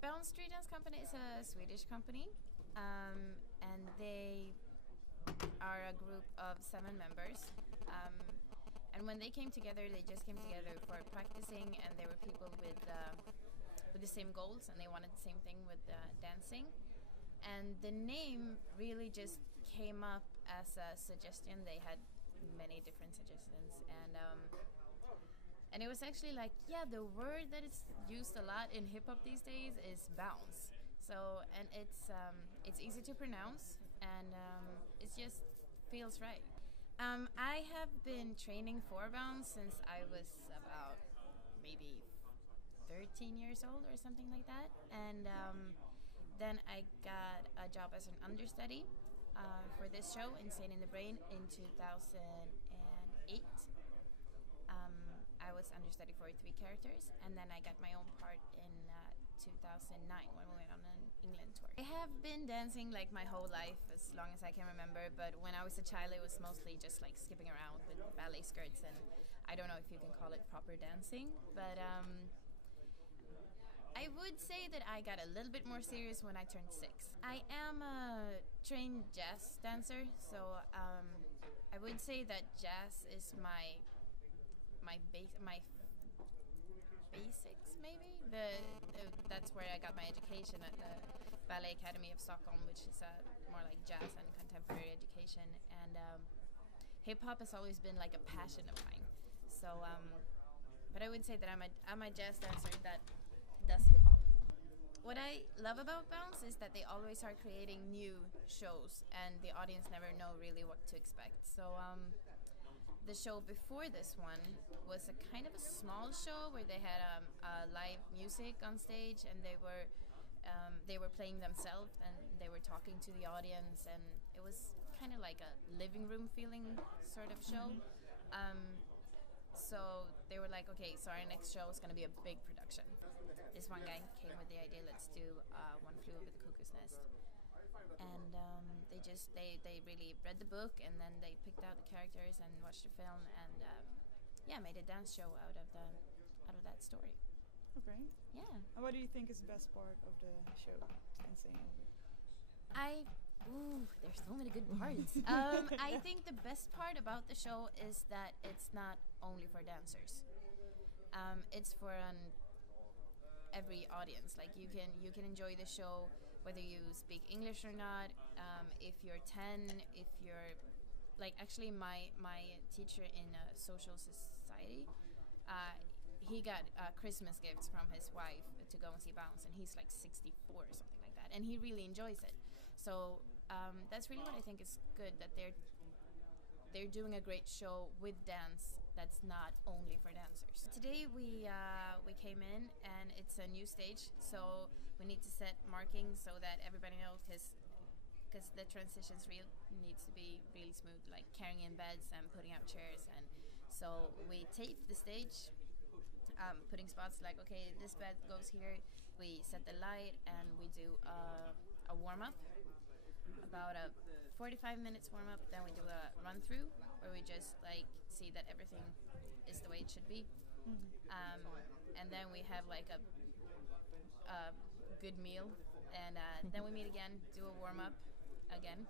Bounce Street Dance Company is a Swedish company, and they are a group of 7 members. And when they came together, they just came together for practicing, and they were people with the same goals, and they wanted the same thing with dancing. And the name really just came up as a suggestion. They had many different suggestions, and it was actually like, yeah, the word that is used a lot in hip hop these days is bounce. So, and it's easy to pronounce, and it just feels right. I have been training for bounce since I was about maybe 13 years old or something like that, and then I got a job as an understudy for this show, Insane in the Brain, in 2008. I was understudy for 3 characters, and then I got my own part in 2009 when we went on an England tour. I have been dancing like my whole life, as long as I can remember, but when I was a child it was mostly just like skipping around with ballet skirts, and I don't know if you can call it proper dancing, but I would say that I got a little bit more serious when I turned 6. I am a trained jazz dancer, so I would say that jazz is my basics, maybe. That's where I got my education, at the Ballet Academy of Stockholm, which is more like jazz and contemporary education. And hip hop has always been like a passion of mine. So, but I would say that I'm a jazz dancer that does hip hop. What I love about Bounce is that they always are creating new shows, and the audience never know really what to expect. So the show before this one was a kind of a small show where they had live music on stage, and they were playing themselves, and they were talking to the audience, and it was kind of like a living room feeling sort of show. So they were like, okay, so our next show is going to be a big production. This one guy came with the idea, let's do One Flew Over the Cuckoo's Nest. And they really read the book, and then they picked out the characters and watched the film, and made a dance show out of that story. Okay. Yeah. And what do you think is the best part of the show, dancing? There's so many good parts. I think the best part about the show is that it's not only for dancers. It's for every audience. Like you can enjoy the show whether you speak English or not. If you're 10, if you're like, actually my teacher in social society, he got Christmas gifts from his wife to go and see Bounce, and he's like 64 or something like that, and he really enjoys it. So that's really what I think is good, that they're doing a great show with dance that's not only for dancers. Today we came in, and it's a new stage, so we need to set markings so that everybody knows, because the transitions needs to be really smooth, like carrying in beds and putting out chairs. And so we tape the stage, putting spots like, okay, this bed goes here. We set the light, and we do a warm-up, about a 45 minutes warm-up. Then we do a run-through where we just like see that everything is the way it should be. And then we have like a good meal, and then we meet again, do a warm-up again,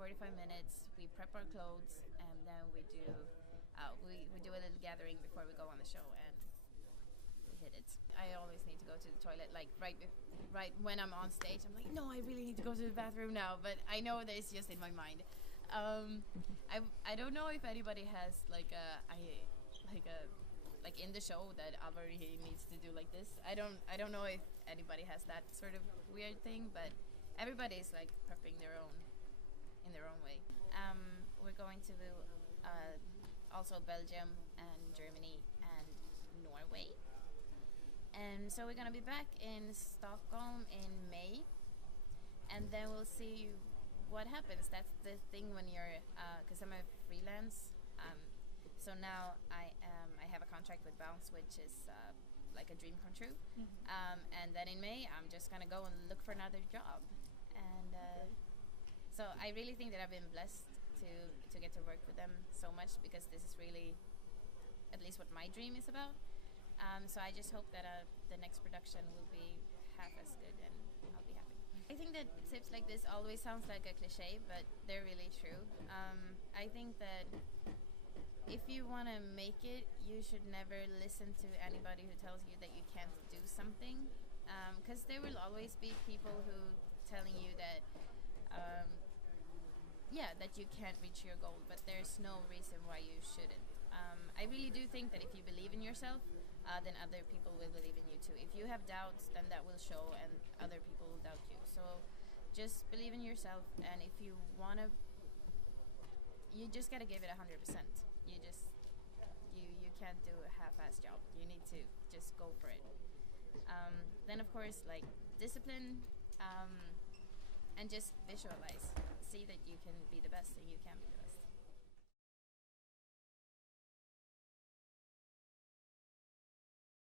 45 minutes. We prep our clothes, and then we do we do a little gathering before we go on the show, and we hit it. I always need to go to the toilet, like right when I'm on stage. I'm like, no, I really need to go to the bathroom now, but I know that it's just in my mind. I don't know if anybody has like in the show that Avery needs to do like this. I don't know if anybody has that sort of weird thing, but everybody's like prepping in their own way. We're going to also Belgium and Germany and Norway. And so we're going to be back in Stockholm in May, and then we'll see what happens. That's the thing when you're, because I'm a freelance, so now I have a contract with Bounce, which is like a dream come true. And then in May, I'm just going to go and look for another job. And so I really think that I've been blessed to get to work with them so much, because this is really at least what my dream is about. So I just hope that the next production will be half as good, and I'll be happy. I think that tips like this always sounds like a cliche, but they're really true. I think that if you want to make it, you should never listen to anybody who tells you that you can't do something, because there will always be people who telling you that that you can't reach your goal, but there's no reason why you shouldn't. I really do think that if you believe in yourself, then other people will believe in you too. If you have doubts, then that will show, and other people will doubt you. So just believe in yourself, and if you want to, you just got to give it 100%. You can't do a half-ass job. You need to just go for it. Then of course, like, discipline, and just visualize. See that you can be the best, and you can be the best.